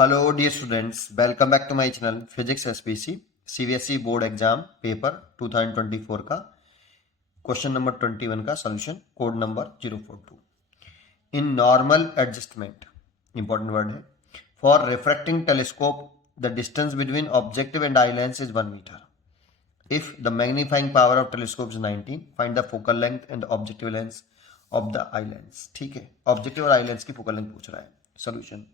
Hello dear students, welcome back to my channel Physics SPC CBSE board exam paper 2024 का question number 21 का solution code number 042 in normal adjustment important word है for refracting telescope the distance between objective and eye lens is 1 metre if the magnifying power of telescope is 19 find the focal length and objective lens of the eye lens. ठीक है, objective और eye lens की focal length पूछ रहा है। Solution,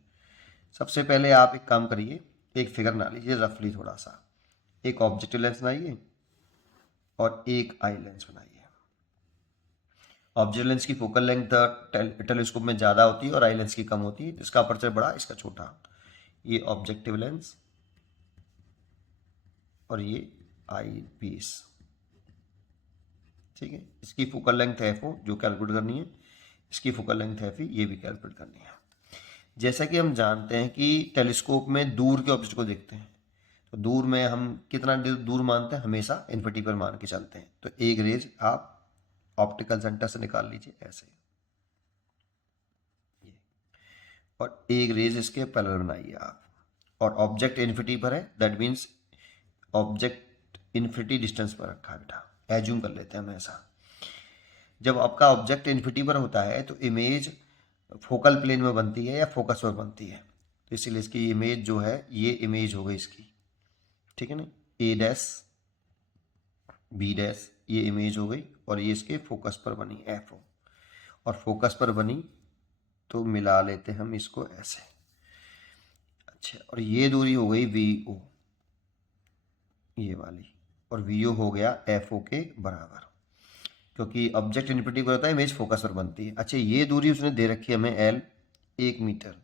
सबसे पहले आप एक काम करिए, एक फिगर बना लीजिए रफली थोड़ा सा। एक ऑब्जेक्टिव लेंस बनाइए और एक आई लेंस बनाइए। ऑब्जेक्टिव लेंस की फोकल लेंथ टेलीस्कोप में ज़्यादा होती है और आई लेंस की कम होती है। इसका अपर्चर बड़ा, इसका छोटा। ये ऑब्जेक्टिव लेंस और ये आई पीस। ठीक है, इसकी फोकल लेंथ एफ ओ जो कैलकुलेट करनी है, इसकी फोकल लेंथ एफ ई ये भी कैलकुलेट करनी है। जैसा कि हम जानते हैं कि टेलीस्कोप में दूर के ऑब्जेक्ट को देखते हैं, तो दूर में हम कितना दूर मानते हैं, हमेशा इन्फिनिटी पर मान के चलते हैं। तो एक रेज आप ऑप्टिकल सेंटर से निकाल लीजिए ऐसे, और एक रेज इसके पैरेलल बनाइए आप। और ऑब्जेक्ट इन्फिनिटी पर है, that means object infinity distance पर रखा है बेटा। एज्यूम कर लेते हैं हम ऐसा। जब आपका ऑब्जेक्ट इन्फिनिटी पर होता है तो इमेज फोकल प्लेन में बनती है या फोकस पर बनती है, तो इसीलिए इसकी इमेज जो है ये इमेज हो गई इसकी। ठीक है ना, ए डैश बी डैश ये इमेज हो गई और ये इसके फोकस पर बनी एफ ओ, और फोकस पर बनी तो मिला लेते हम इसको ऐसे। अच्छा, और ये दूरी हो गई वी ओ ये वाली, और वी ओ हो गया एफ ओ के बराबर, क्योंकि ऑब्जेक्ट इन्फिनिटी पर होता है, इमेज फोकस पर बनती है। अच्छा, ये दूरी उसने दे रखी है हमें एल 1 मीटर,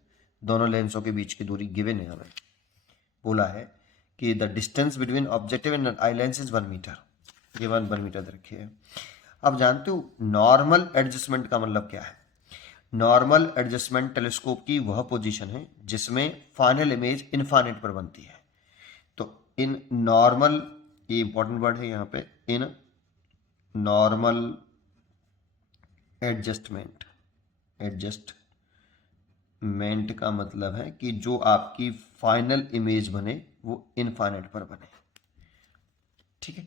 दोनों लेंसों के बीच की दूरी गिवन है। हमें बोला है कि the distance between objective and eye lens is 1 metre, ये 1 मीटर दे रखी है। अब जानते हो नॉर्मल एडजस्टमेंट का मतलब क्या है? नॉर्मल एडजस्टमेंट टेलीस्कोप की वह पोजीशन है जिसमें फाइनल इमेज इनफाइनाइट पर बनती है। तो इन नॉर्मल, ये इंपॉर्टेंट वर्ड है यहाँ पे, इन नॉर्मल एडजस्टमेंट, एडजस्टमेंट का मतलब है कि जो आपकी फाइनल इमेज बने वो इनफाइनाइट पर बने। ठीक है,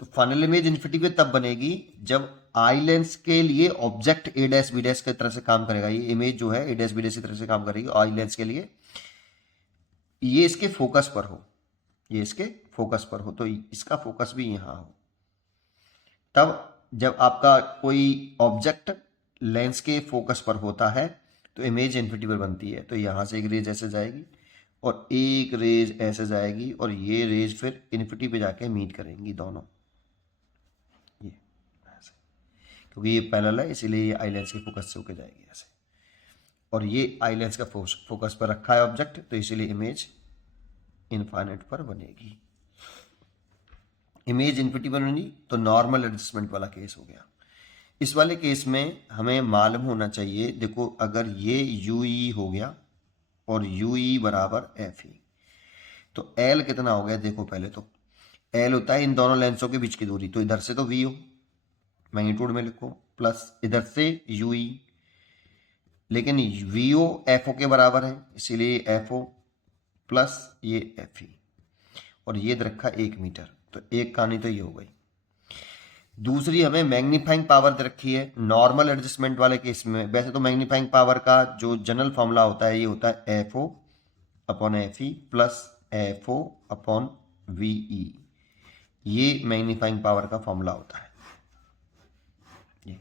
तो फाइनल इमेज इन्फिनिटी पे तब बनेगी जब आई लेंस के लिए object A dash B dash की तरह से काम करेगा। ये इमेज जो है ए डैश बी डैश की तरह से काम करेगी आई लेंस के लिए, ये इसके फोकस पर हो, ये इसके फोकस पर हो, तो इसका फोकस भी यहां हो। तब जब आपका कोई ऑब्जेक्ट लेंस के फोकस पर होता है तो इमेज इन्फिनिटी पर बनती है। तो यहां से एक रेज ऐसे जाएगी और एक रेज ऐसे जाएगी, और ये रेज फिर इन्फिनिटी पे जाके मीट करेंगी दोनों, ये ऐसे, क्योंकि ये पैरेलल है इसीलिए ये आई लेंस के फोकस से होके जाएगी ऐसे। और ये आई लेंस का फोकस पर रखा है ऑब्जेक्ट, तो इसीलिए इमेज इनफाइनाइट पर बनेगी। इमेज इन्फिनिटी पर बनी तो नॉर्मल एडजस्टमेंट वाला केस हो गया। इस वाले केस में हमें मालूम होना चाहिए, देखो अगर ये यू ई हो गया और यू ई बराबर एफ ई, तो एल कितना हो गया? देखो पहले तो एल होता है इन दोनों लेंसों के बीच की दूरी, तो इधर से तो वी ओ मैग्नीट्यूड में लिखो प्लस इधर से यू ई, लेकिन वी ओ एफ ओ के बराबर है इसीलिए एफ ओ प्लस ये एफ ई, और ये रखा 1 मीटर, तो एक कहानी तो ये हो गई। दूसरी हमें मैग्नीफाइंग पावर दे रखी है नॉर्मल एडजस्टमेंट वाले केस में। वैसे तो मैग्नीफाइंग पावर का जो जनरल फॉर्मूला होता है ये होता है F O upon F E plus F O upon V E, ये मैग्नीफाइंग पावर का फॉर्मूला होता है ये।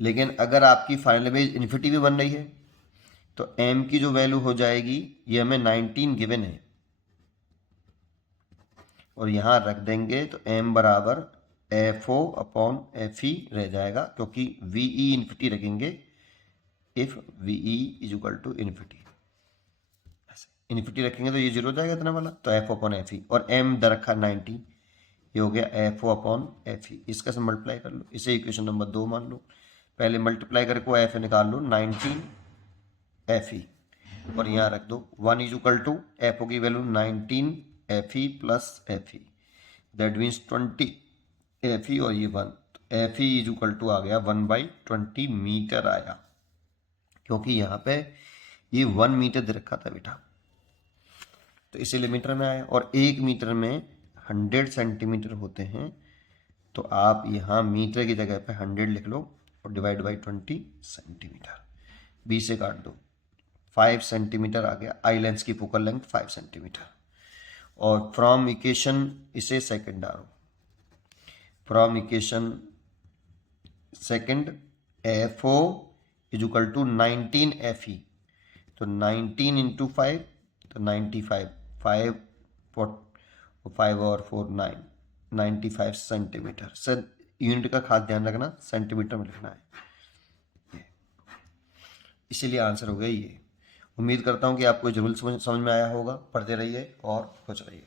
लेकिन अगर आपकी फाइनल इमेज इन्फिनिटी भी बन रही है तो एम की जो वैल्यू हो जाएगी, ये हमें 19 गिवन है, और यहां रख देंगे तो एम बराबर F O upon F E रह जाएगा, क्योंकि वी ई इन्फिनिटी रखेंगे if V E is equal to infinity, infinity रखेंगे तो ये जीरो हो जाएगा इतना वाला, तो एफ अपॉन एफ ई, और एम दे रखा 90, ये हो गया F O upon F E. इसका से मल्टीप्लाई कर लो, इसे इक्वेशन नंबर 2 मान लो। पहले मल्टीप्लाई करके एफ निकाल लो 19 एफ ई, और यहाँ रख दो 1 is equal to F O की value 19 F E plus F E, that means 20 F E और ये 1, तो F E is equal to आ गया 1/20 मीटर आया, क्योंकि यहाँ पे ये 1 मीटर दे रखा था बेटा, तो इसीलिए मीटर में आया। और 1 मीटर में 100 सेंटीमीटर होते हैं, तो आप यहाँ मीटर की जगह पे 100 लिख लो और डिवाइड बाई 20 सेंटीमीटर, 20 से काट दो, 5 सेंटीमीटर आ गया। आई लेंस की फोकल लेंथ 5 सेंटीमीटर। और फ्रॉम इक्वेशन इसे सेकंड डालो, from equation second FO is equal to 19 FE, तो 19 इंटू 5 तो 95, 5 और 4 9, 95 सेंटीमीटर। सर यूनिट का खास ध्यान रखना, सेंटीमीटर में लिखना है, इसीलिए आंसर हो गया ये। उम्मीद करता हूँ कि आपको जरूर समझ में आया होगा। पढ़ते रहिए और खुश रहिए।